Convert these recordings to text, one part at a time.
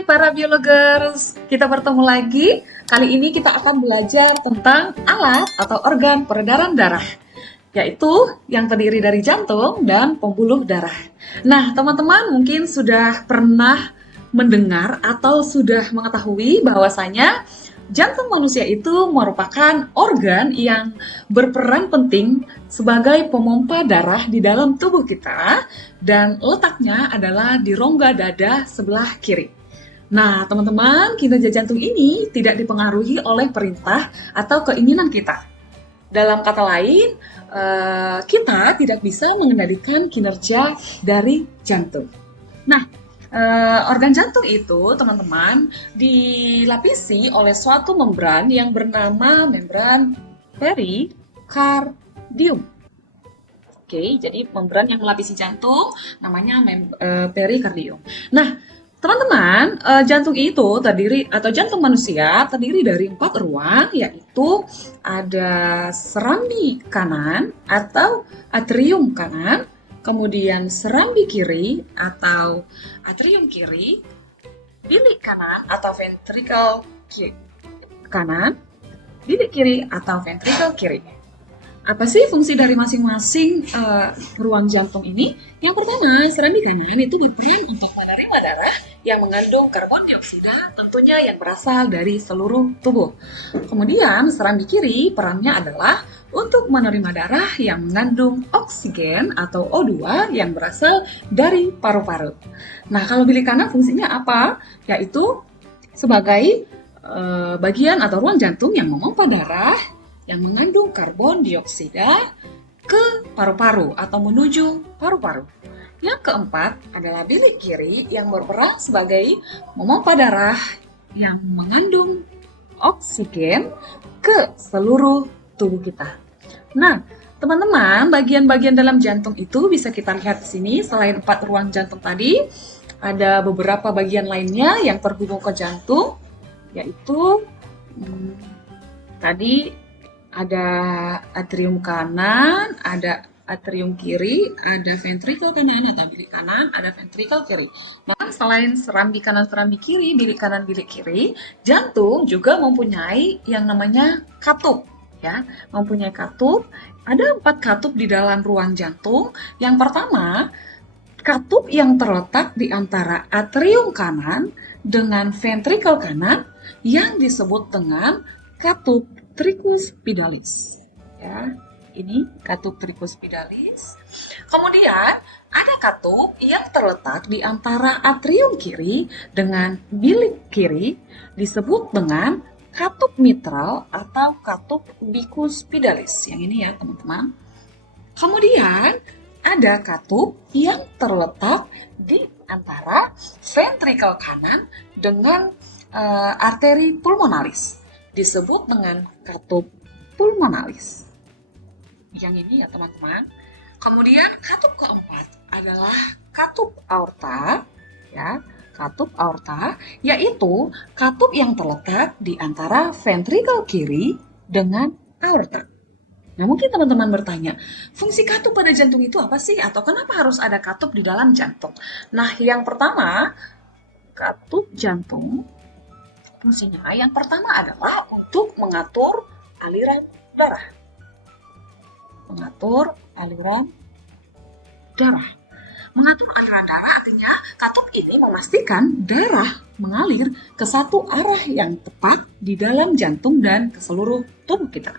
Hai para biologers, kita bertemu lagi. Kali ini kita akan belajar tentang alat atau organ peredaran darah, yaitu yang terdiri dari jantung dan pembuluh darah. Nah, teman-teman mungkin sudah pernah mendengar atau sudah mengetahui bahwasanya jantung manusia itu merupakan organ yang berperan penting sebagai pompa darah di dalam tubuh kita dan letaknya adalah di rongga dada sebelah kiri. Nah, teman-teman, kinerja jantung ini tidak dipengaruhi oleh perintah atau keinginan kita. Dalam kata lain, kita tidak bisa mengendalikan kinerja dari jantung. Nah, organ jantung itu, teman-teman, dilapisi oleh suatu membran yang bernama membran perikardium. Oke, jadi membran yang melapisi jantung namanya perikardium. Nah, teman-teman, jantung itu terdiri atau jantung manusia terdiri dari 4 ruang, yaitu ada serambi kanan atau atrium kanan, kemudian serambi kiri atau atrium kiri, bilik kanan atau ventricle kanan, bilik kiri atau ventricle kiri. Apa sih fungsi dari masing-masing ruang jantung ini? Yang pertama, serambi kanan itu berperan untuk menerima darah yang mengandung karbon dioksida, tentunya yang berasal dari seluruh tubuh. Kemudian, serambi kiri perannya adalah untuk menerima darah yang mengandung oksigen atau O2 yang berasal dari paru-paru. Nah, kalau bilik kanan fungsinya apa? Yaitu sebagai bagian atau ruang jantung yang memompa darah yang mengandung karbon dioksida ke paru-paru atau menuju paru-paru. Yang keempat adalah bilik kiri yang berperan sebagai memompa darah yang mengandung oksigen ke seluruh tubuh kita. Nah, teman-teman, bagian-bagian dalam jantung itu bisa kita lihat di sini. Selain 4 ruang jantung tadi, ada beberapa bagian lainnya yang terhubung ke jantung, yaitu tadi ada atrium kanan, ada atrium kiri, ada ventricle kanan atau bilik kanan, ada ventricle kiri. Nah, selain serambi kanan, serambi kiri, bilik kanan, bilik kiri, jantung juga mempunyai yang namanya katup. Ya, mempunyai katup. Ada 4 katup di dalam ruang jantung. Yang pertama, katup yang terletak di antara atrium kanan dengan ventricle kanan yang disebut dengan katup tricuspidalis. Ya, ini katup tricuspidalis. Kemudian ada katup yang terletak di antara atrium kiri dengan bilik kiri disebut dengan katup mitral atau katup bicuspidalis. Yang ini ya, teman-teman. Kemudian ada katup yang terletak di antara ventricle kanan dengan arteri pulmonalis disebut dengan katup pulmonalis. Yang ini ya, teman-teman. Kemudian katup keempat adalah katup aorta, ya. Katup aorta yaitu katup yang terletak di antara ventricle kiri dengan aorta. Nah, mungkin teman-teman bertanya, fungsi katup pada jantung itu apa sih? Atau kenapa harus ada katup di dalam jantung? Nah, yang pertama, katup jantung fungsinya yang pertama adalah untuk mengatur aliran darah. Mengatur aliran darah. Mengatur aliran darah artinya katup ini memastikan darah mengalir ke satu arah yang tepat di dalam jantung dan ke seluruh tubuh kita.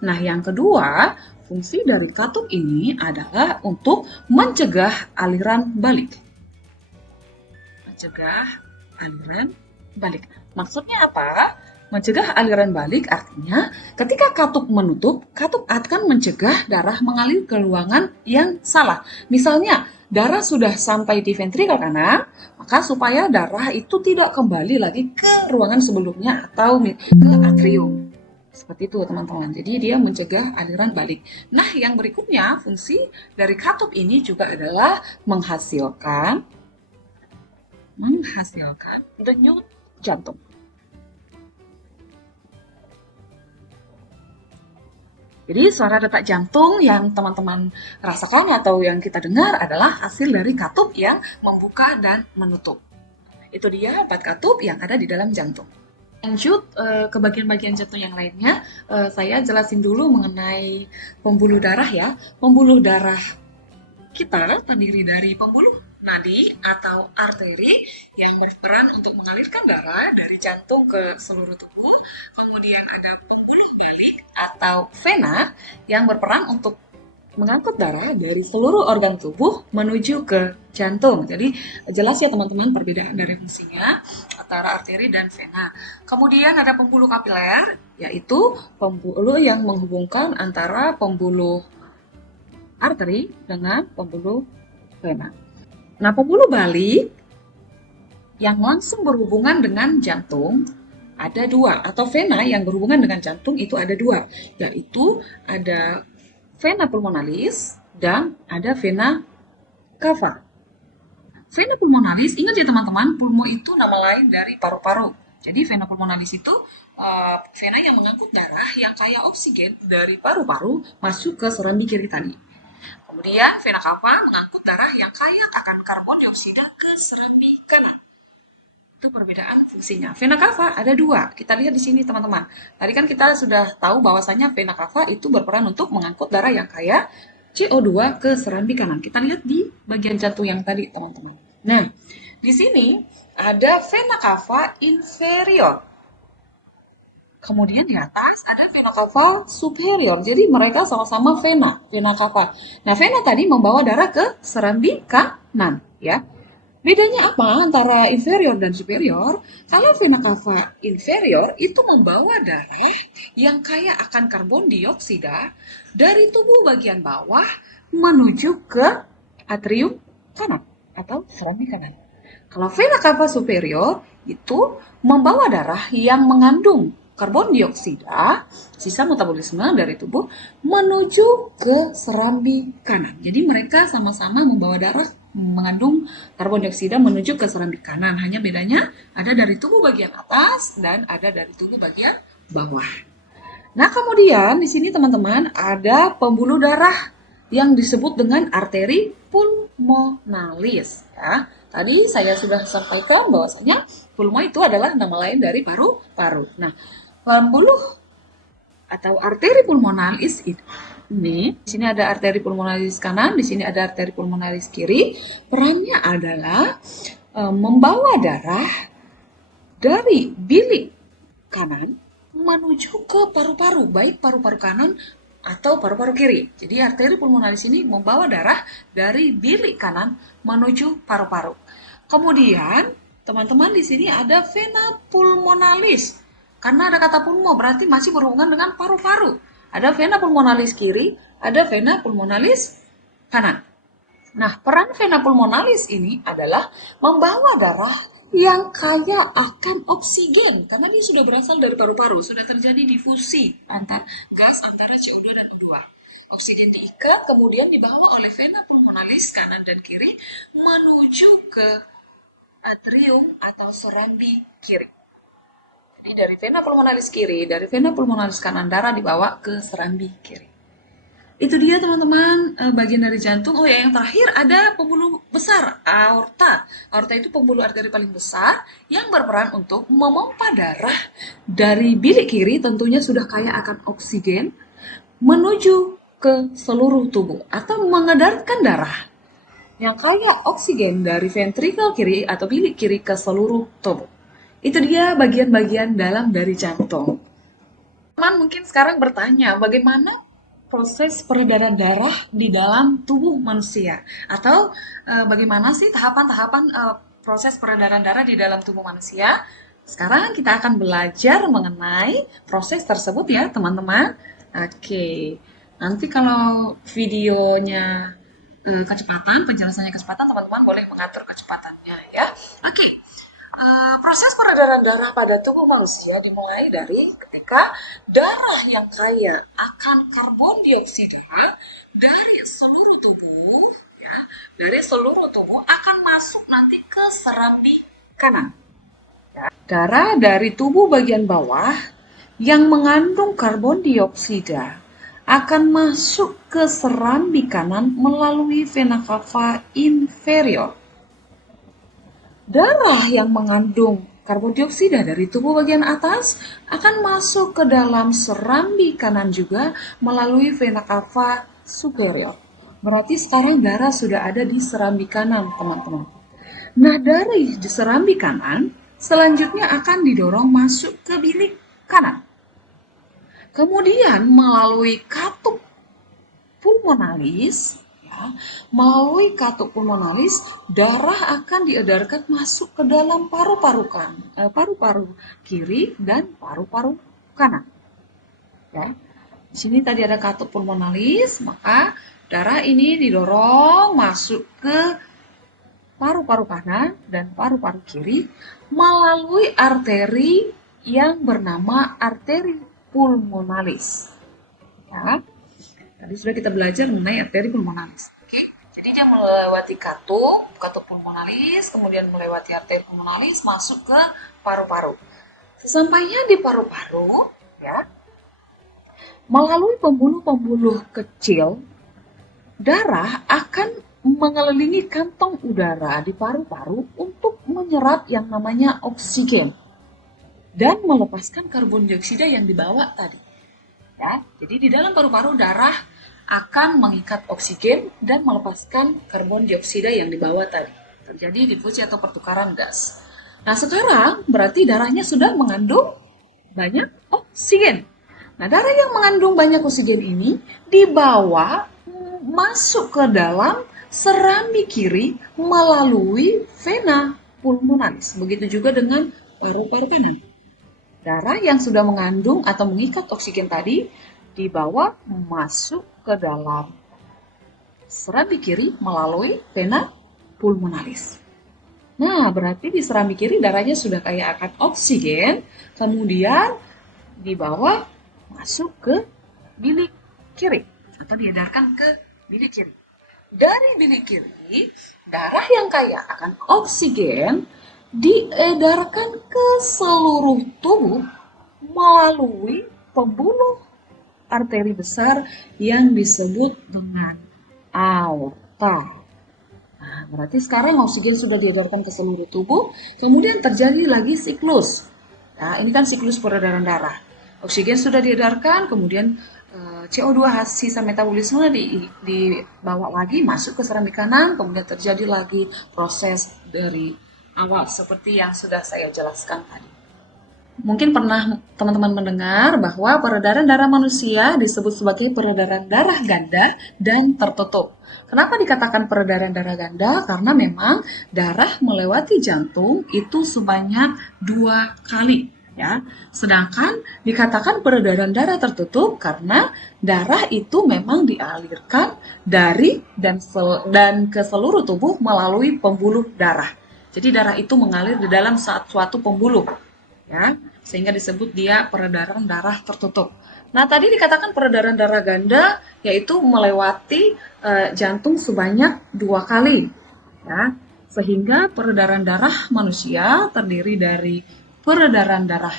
Nah, yang kedua, fungsi dari katup ini adalah untuk mencegah aliran balik. Mencegah aliran balik. Maksudnya apa? Mencegah aliran balik artinya ketika katup menutup, katup akan mencegah darah mengalir ke ruangan yang salah. Misalnya, darah sudah sampai di ventricle kanan, maka supaya darah itu tidak kembali lagi ke ruangan sebelumnya atau ke atrium. Seperti itu, teman-teman. Jadi dia mencegah aliran balik. Nah, yang berikutnya fungsi dari katup ini juga adalah menghasilkan denyut jantung. Jadi suara detak jantung yang teman-teman rasakan atau yang kita dengar adalah hasil dari katup yang membuka dan menutup. Itu dia 4 katup yang ada di dalam jantung. Lanjut ke bagian-bagian jantung yang lainnya, saya jelasin dulu mengenai pembuluh darah ya. Pembuluh darah kita terdiri dari pembuluh nadi atau arteri yang berperan untuk mengalirkan darah dari jantung ke seluruh tubuh. Kemudian ada pembuluh balik atau vena yang berperan untuk mengangkut darah dari seluruh organ tubuh menuju ke jantung. Jadi jelas ya teman-teman perbedaan dari fungsinya antara arteri dan vena. Kemudian ada pembuluh kapiler, yaitu pembuluh yang menghubungkan antara pembuluh arteri dengan pembuluh vena. Nah, pembuluh balik yang langsung berhubungan dengan jantung ada dua, atau vena yang berhubungan dengan jantung itu ada dua, yaitu ada vena pulmonalis dan ada vena cava. Vena pulmonalis, ingat ya teman-teman, pulmo itu nama lain dari paru-paru. Jadi vena pulmonalis itu vena yang mengangkut darah yang kaya oksigen dari paru-paru masuk ke serambi kiri tadi. Kemudian vena cava mengangkut darah yang kaya akan karbon dioksida ke serambi kanan. Itu perbedaan fungsinya. Vena cava ada dua. Kita lihat di sini teman-teman. Tadi kan kita sudah tahu bahwasanya vena cava itu berperan untuk mengangkut darah yang kaya CO2 ke serambi kanan. Kita lihat di bagian jantung yang tadi teman-teman. Nah, di sini ada vena cava inferior. Kemudian di atas ada vena cava superior. Jadi mereka sama-sama vena cava. Nah, vena tadi membawa darah ke serambi kanan, ya. Bedanya apa antara inferior dan superior? Kalau vena cava inferior itu membawa darah yang kaya akan karbon dioksida dari tubuh bagian bawah menuju ke atrium kanan atau serambi kanan. Kalau vena cava superior itu membawa darah yang mengandung karbon dioksida, sisa metabolisme dari tubuh menuju ke serambi kanan. Jadi mereka sama-sama membawa darah mengandung karbon dioksida menuju ke serambi kanan. Hanya bedanya ada dari tubuh bagian atas dan ada dari tubuh bagian bawah. Nah, kemudian di sini teman-teman ada pembuluh darah yang disebut dengan arteri pulmonalis. Ya. Tadi saya sudah sampaikan bahwasanya pulmo itu adalah nama lain dari paru-paru. Nah, pembuluh atau arteri pulmonalis ini, di sini ada arteri pulmonalis kanan, di sini ada arteri pulmonalis kiri. Perannya adalah membawa darah dari bilik kanan menuju ke paru-paru, baik paru-paru kanan atau paru-paru kiri. Jadi arteri pulmonalis ini membawa darah dari bilik kanan menuju paru-paru. Kemudian, teman-teman di sini ada vena pulmonalis. Karena ada kata pulmo, berarti masih berhubungan dengan paru-paru. Ada vena pulmonalis kiri, ada vena pulmonalis kanan. Nah, peran vena pulmonalis ini adalah membawa darah yang kaya akan oksigen. Karena dia sudah berasal dari paru-paru, sudah terjadi difusi antar gas antara CO2 dan O2. Oksigen diikat, kemudian dibawa oleh vena pulmonalis kanan dan kiri menuju ke atrium atau serambi kiri. Jadi dari vena pulmonalis kiri, dari vena pulmonalis kanan darah dibawa ke serambi kiri. Itu dia teman-teman bagian dari jantung. Oh ya, yang terakhir ada pembuluh besar, aorta. Aorta itu pembuluh arteri paling besar yang berperan untuk memompa darah dari bilik kiri, tentunya sudah kaya akan oksigen, menuju ke seluruh tubuh atau mengedarkan darah yang kaya oksigen dari ventrikel kiri atau bilik kiri ke seluruh tubuh. Itu dia bagian-bagian dalam dari jantung. Teman mungkin sekarang bertanya, bagaimana proses peredaran darah di dalam tubuh manusia? Atau bagaimana sih tahapan-tahapan proses peredaran darah di dalam tubuh manusia? Sekarang kita akan belajar mengenai proses tersebut ya teman-teman. Oke, nanti kalau videonya kecepatan, penjelasannya kecepatan, teman-teman boleh mengatur kecepatannya ya. Oke. Proses peredaran darah pada tubuh manusia dimulai dari ketika darah yang kaya akan karbon dioksida dari seluruh tubuh, ya, dari seluruh tubuh akan masuk nanti ke serambi kanan. Ya. Darah dari tubuh bagian bawah yang mengandung karbon dioksida akan masuk ke serambi kanan melalui vena cava inferior. darah yang mengandung karbon dioksida dari tubuh bagian atas akan masuk ke dalam serambi kanan juga melalui vena cava superior. Berarti sekarang darah sudah ada di serambi kanan, teman-teman. Nah, dari serambi kanan, selanjutnya akan didorong masuk ke bilik kanan. Kemudian melalui katup pulmonalis, ya, melalui katup pulmonalis, darah akan diedarkan masuk ke dalam paru-paru kiri dan paru-paru kanan. Ya. Di sini tadi ada katup pulmonalis, maka darah ini didorong masuk ke paru-paru kanan dan paru-paru kiri melalui arteri yang bernama arteri pulmonalis. Ya. Tadi sudah kita belajar mengenai arteri pulmonalis. Oke. Jadi dia melewati katup pulmonalis, kemudian melewati arteri pulmonalis masuk ke paru-paru. Sesampainya di paru-paru, ya, melalui pembuluh-pembuluh kecil, darah akan mengelilingi kantong udara di paru-paru untuk menyerap yang namanya oksigen dan melepaskan karbon dioksida yang dibawa tadi. Ya, jadi di dalam paru-paru darah akan mengikat oksigen dan melepaskan karbon dioksida yang dibawa tadi. Terjadi difusi atau pertukaran gas. Nah, sekarang berarti darahnya sudah mengandung banyak oksigen. Nah, darah yang mengandung banyak oksigen ini dibawa masuk ke dalam serambi kiri melalui vena pulmonalis. Begitu juga dengan paru-paru kanan. Darah yang sudah mengandung atau mengikat oksigen tadi dibawa masuk ke dalam serambi kiri melalui vena pulmonalis. Nah, berarti di serambi kiri darahnya sudah kaya akan oksigen, kemudian dibawa masuk ke bilik kiri atau diedarkan ke bilik kiri. Dari bilik kiri, darah yang kaya akan oksigen diedarkan ke seluruh tubuh melalui pembuluh arteri besar yang disebut dengan aorta. Nah, berarti sekarang oksigen sudah diedarkan ke seluruh tubuh, kemudian terjadi lagi siklus. Nah, ini kan siklus peredaran darah. Oksigen sudah diedarkan, kemudian CO2 sisa metabolisme dibawa lagi masuk ke serambi kanan, kemudian terjadi lagi proses dari awal seperti yang sudah saya jelaskan tadi. Mungkin pernah teman-teman mendengar bahwa peredaran darah manusia disebut sebagai peredaran darah ganda dan tertutup. Kenapa dikatakan peredaran darah ganda? Karena memang darah melewati jantung itu sebanyak 2 kali. Ya, sedangkan dikatakan peredaran darah tertutup karena darah itu memang dialirkan dari dan ke seluruh tubuh melalui pembuluh darah. Jadi darah itu mengalir di dalam suatu pembuluh, ya, sehingga disebut dia peredaran darah tertutup. Nah, tadi dikatakan peredaran darah ganda yaitu melewati jantung sebanyak 2 kali, ya, sehingga peredaran darah manusia terdiri dari peredaran darah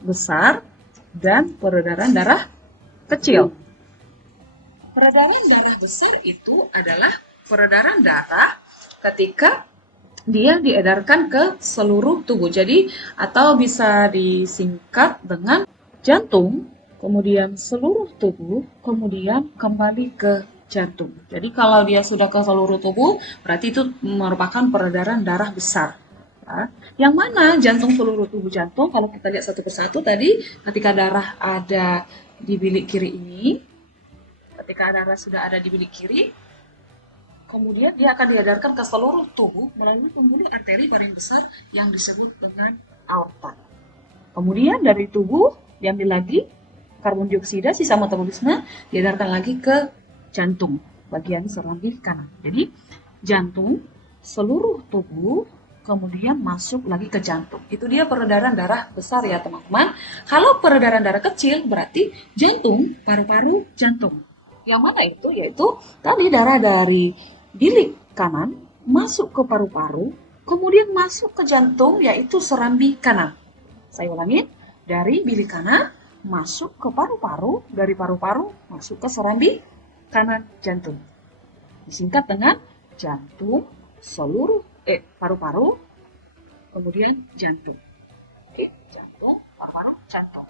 besar dan peredaran darah kecil. Peredaran darah besar itu adalah peredaran darah ketika dia diedarkan ke seluruh tubuh. Jadi, atau bisa disingkat dengan jantung, kemudian seluruh tubuh, kemudian kembali ke jantung. Jadi, kalau dia sudah ke seluruh tubuh, berarti itu merupakan peredaran darah besar. Yang mana jantung seluruh tubuh jantung, kalau kita lihat satu persatu tadi, ketika darah ada di bilik kiri ini, ketika darah sudah ada di bilik kiri, kemudian dia akan diedarkan ke seluruh tubuh melalui pembuluh arteri paling besar yang disebut dengan aorta. Kemudian dari tubuh diambil lagi karbon dioksida, sisa metabolisme, diedarkan lagi ke jantung, bagian serambi kanan. Jadi jantung, seluruh tubuh, kemudian masuk lagi ke jantung. Itu dia peredaran darah besar ya teman-teman. Kalau peredaran darah kecil berarti jantung, paru-paru, jantung. Yang mana itu? Yaitu tadi darah dari bilik kanan masuk ke paru-paru, kemudian masuk ke jantung yaitu serambi kanan. Saya ulangi, dari bilik kanan masuk ke paru-paru, dari paru-paru masuk ke serambi kanan jantung. Disingkat dengan jantung, paru-paru, kemudian jantung. Oke, jantung, paru-paru, jantung.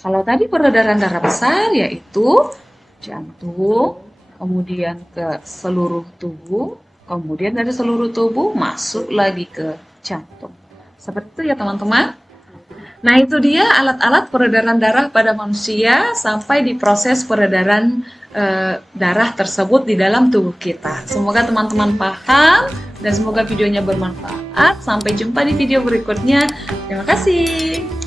Kalau tadi peredaran darah besar yaitu jantung, kemudian ke seluruh tubuh, kemudian dari seluruh tubuh masuk lagi ke jantung. Seperti itu ya teman-teman. Nah itu dia alat-alat peredaran darah pada manusia sampai di proses peredaran darah tersebut di dalam tubuh kita. Semoga teman-teman paham dan semoga videonya bermanfaat. Sampai jumpa di video berikutnya. Terima kasih.